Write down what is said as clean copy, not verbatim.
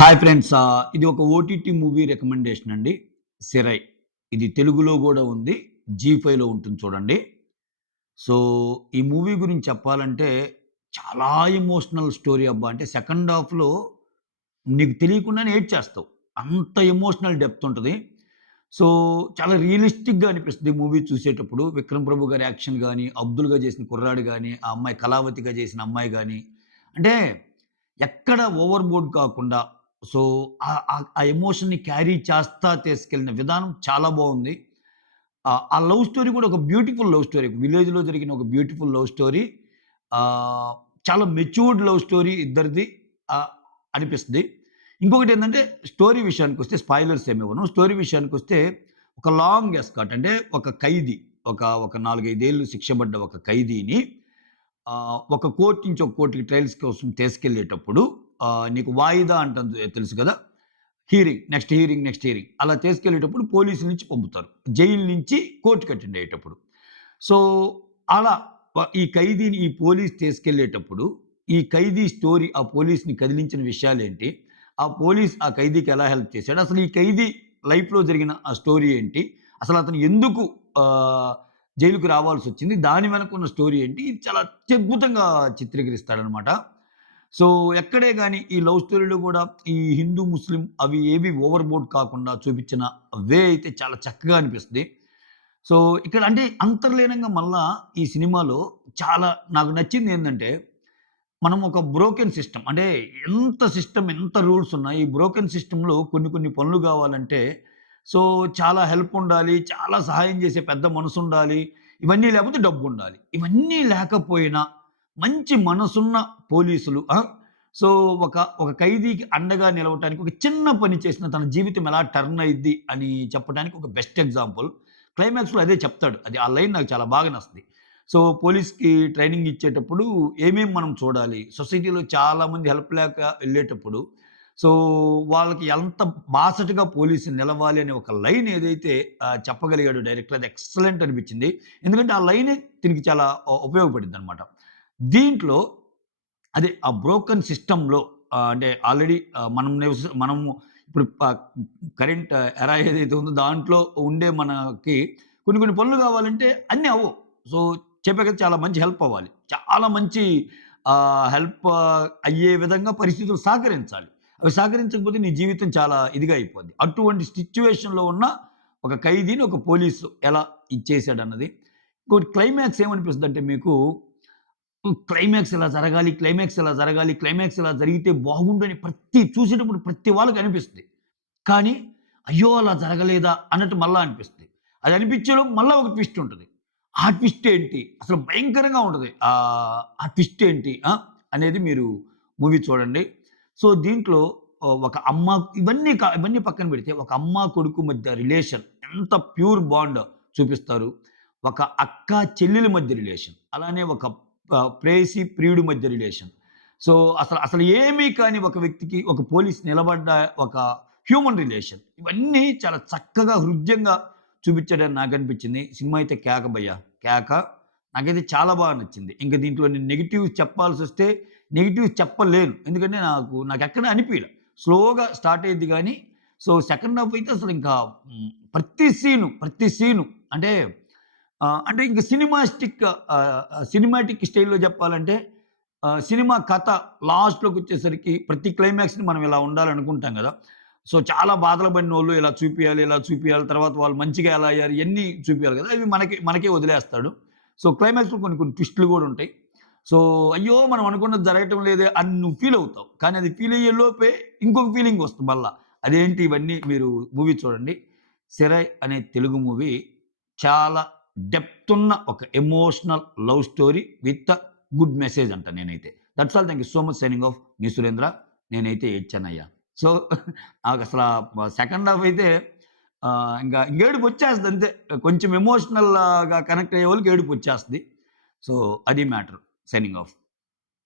Hi friends. ఇది ఒక OTT movie recommendation అండి. 'సిరై' ఇది తెలుగులో గూడా ఉంది. జీ5లో ఉంటుంది చూడండి. సో, ఈ మూవీ గురించి చెప్పాలంటే చాలా ఎమోషనల్ స్టోరీ అబ్బా! అంటే సెకండ్ హాఫ్‌లో నీకు తెలియకుండానే ఏడ్చేస్తావు. అంత ఎమోషనల్ డెప్త్ ఉంటది. సో, చాలా రియలిస్టిక్‌గా అనిపిస్తది మూవీ చూసేటప్పుడు. 'విక్రమ్ ప్రభు' గారి యాక్షన్ గాని, 'అబ్దుల్‌గా' చేసిన కుర్రాడు గాని, ఆ అమ్మాయి 'కళావతిగా' చేసిన అమ్మాయి గాని, అంటే ఎక్కడ ఓవర్ బోర్డ్ కాకుండా సో, ఆ ఎమోషన్‌ని క్యారీ చేస్తా తీసుకెళ్ళిన విధానం చాలా బావుంది. ఆ లవ్ స్టోరీ కూడా ఒక బ్యూటిఫుల్ లవ్ స్టోరీ. విలేజ్‌లో జరిగిన ఒక బ్యూటిఫుల్ లవ్ స్టోరీ. ఆహ్, చాలా మెచ్యూర్డ్ లవ్ స్టోరీ ఇద్దరిది ఆహ్, అనిపిస్తది. ఇంకొకటేందంటే స్టోరీ విషయానికొస్తే స్పాయిలర్స్ ఏమి ఇవ్వను. స్టోరీ విషయానికొస్తే ఒక లాంగ్ ఎస్కార్ట్ అంటే ఒక ఖైదీ ఒక 4, 5 ఏళ్ళు శిక్ష పడ్డ ఒక ఖైదీని ఒక కోర్ట్ నుంచి ఒక కోర్ట్‌కి ట్రయల్స్ కోసం తీసుకెళ్ళేటప్పుడు నీకు వాయిదా అంటాం తెలుసు కదా! నెక్స్ట్ హియరింగ్ అలా తీసుకెళ్ళేటప్పుడు పోలీసుల నుంచి పంపుతారు. జైలు నుంచి కోర్ట్‌కి అటెండ్ అయ్యేటప్పుడు. సో, అలా ఈ ఖైదీని ఈ పోలీస్ తీసుకెళ్ళేటప్పుడు, ఈ ఖైదీ స్టోరీ ఆ పోలీస్‌ని కదిలించిన విషయాలేంటి? ఆ పోలీస్ ఆ ఖైదీకి ఎలా హెల్ప్ చేశాడు? అసలు ఈ ఖైదీ లైఫ్‌లో జరిగిన ఆ స్టోరీ ఏంటి? అసలు అతను ఎందుకు ఆహ్, జైలుకి రావాల్సొచ్చింది? దాని వెనకున్న స్టోరీ ఏంటి? ఇది చాలా అత్యద్భుతంగా చిత్రీకరిస్తాడనమాట. సో, ఎక్కడే గాని ఈ లవ్ స్టోరీలో గూడా ఈ హిందూ, ముస్లిం అవి ఏవి ఓవర్ బోర్డ్ కాకుండా చూపించిన వే అయితే చాలా చక్కగా అనిపిస్తది. సో, ఇక్కడ అంటే అంతర్లీనంగా మళ్ళా ఈ సినిమాలో చాలా నాకు నచ్చిందేందంటే, మనం ఒక బ్రోకెన్ సిస్టమ్ అంటే ఎంత రూల్స్ ఉన్నా ఈ బ్రోకెన్ సిస్టమ్‌లో కొన్ని పనులు గావాలంటే సో, చాలా హెల్ప్ ఉండాలి. చాలా సహాయం చేసే పెద్ద మనసుండాలి. ఇవన్నీ లేకపోతే డబ్బుండాలి. ఇవన్నీ లేకపోయినా మంచి మనసున్న పోలీసులు సో, ఒక ఖైదీకి అండగా నిలవటానికి ఒక చిన్న పని చేసిన తన జీవితం ఎలా టర్న్ అయిద్ది అని చెప్పడానికి ఒక బెస్ట్ ఎగ్జాంపుల్. క్లైమాక్స్‌లో అదే చెప్తాడు. ఆ లైన్ నాకు చాలా బాగా నచ్చది. సో, పోలీస్‌కి ట్రైనింగ్ ఇచ్చేటప్పుడు ఏమేం మనం చూడాలి? సొసైటీలో చాలామంది హెల్ప్ లేక ఎళ్ళేటప్పుడు సో, వాళ్ళకి ఎంత బాసటగా పోలీసు నిలవాలి అనే ఒక లైన్ ఏదైతే చెప్పగలిగాడో డైరెక్టర్ అది ఎక్సలెంట్ అనిపించింది. ఎందుకంటే ఆ లైనే దీనికి చాలా ఉపయోగపడిద్దనమాట. దీంట్లో అదే ఆ బ్రోకెన్ సిస్టమ్‌లో అంటే ఆల్రెడీ మనము ఇప్పుడు కరెంట్ ఎరా ఏదైతే ఉందో దాంట్లో ఉండే మనకి కొన్ని పనులు కావాలంటే అన్నీ అవ్వవు. సో, చెప్పా కదా! చాలా మంచి హెల్ప్ అవ్వాలి. చాలా మంచి హెల్ప్ అయ్యే విధంగా పరిస్థితులు సహకరించాలి. అవి సహకరించకపోతే నీ జీవితం చాలా ఇదిగా అయిపోద్ది. అటువంటి సిట్యుయేషన్‌లో ఉన్న ఒక ఖైదీని ఒక పోలీసు ఎలా ఇచ్చేసాడన్నది. ఇంకోటి క్లైమాక్స్ ఏమనిపిస్తదంటే మీకు క్లైమాక్స్ ఇలా జరిగితే బాగుండని చూసేటప్పుడు ప్రతి వాళ్ళకి అనిపిస్తది. కానీ అయ్యో! అలా జరగలేదా అన్నట్టు మళ్ళా అనిపిస్తది. అది అనిపించేలోపు మళ్ళా ఒక ట్విస్ట్ ఉంటది. ఆ ట్విస్ట్ ఏంటి? అసలు భయంకరంగా ఉంటది. ఆ ట్విస్ట్ ఏంటి? అనేది మీరు మూవీ చూడండి. సో, దీంట్లో ఒక అమ్మ ఇవన్నీ పక్కన పెడితే ఒక అమ్మ, కొడుకు మధ్య రిలేషన్ ఎంత ప్యూర్ బాండ్ చూపిస్తారు. ఒక అక్క, చెల్లెల మధ్య రిలేషన్. అలానే ఒక ప్రేయసి, ప్రియుడి మధ్య రిలేషన్. సో, అసలు ఏమీ కాని ఒక వ్యక్తికి ఒక పోలీస్ నిలబడ్డ ఒక హ్యూమన్ రిలేషన్. ఇవన్నీ చాలా చక్కగా, హృద్యంగా చూపిచ్చాడని నాకనిపించింది. సినిమా అయితే కేక భయ్యా! కేక. నాకైతే చాలా బాగా నచ్చింది. ఇంక దీంట్లో నేను నెగెటివ్స్ చెప్పాల్సొస్తే నెగెటివ్స్ చెప్పలేను. ఎందుకంటే నాకెక్కడ అనిపియల. స్లోగా స్టార్ట్ అయ్యిద్ది గానీ, సో, సెకండ్ హాఫ్ అయితే అసలింకా ప్రతి సీను అంటే అంటే ఇంక సినిమాటిక్ స్టైల్‌లో చెప్పాలంటే సినిమా కథ లాస్ట్‌లోకొచ్చేసరికి ప్రతి క్లైమాక్స్‌ని మనం ఇలా ఉండాలనుకుంటాం గదా! సో, చాలా బాధలు పడినోళ్ళు ఇలా చూపియాలి. తర్వాత వాళ్ళు మంచిగా ఎలా అయ్యారు ఇయన్నీ చూపియాలి గదా! అవి మనకే వదిలేస్తాడు. సో, క్లైమాక్స్‌లో కొన్ని ట్విస్ట్‌లు గూడా ఉంటాయి. సో, అయ్యో! మనం అనుకున్నది జరగటం లేదే అని నువ్వు ఫీల్ అవుతావు. కానీ అది ఫీల్ అయ్యే లోపే ఇంకొక ఫీలింగ్ వస్తుంది మళ్ళా. అదేంటి ఇవన్నీ మీరు మూవీ చూడండి. 'సిరాయ్' అనే తెలుగు మూవీ చాలా డెప్త్ ఉన్న ఒక emotional love story with good message అంట నేనైతే. That's all. Thank you so much. Signing off. మీ సురేంద్ర. నేనైతే ఏడ్చానయ్యా. సో, నాకసల సెకండ్ హాఫ్ అయితే ఇంక ఏడుపొచ్చేస్తది అంతే. కొంచెం ఎమోషనల్‌గా కనెక్ట్ అయ్యేవాళ్ళకి ఏడుపొచ్చేస్తది. సో, అది మ్యాటర్. Signing of.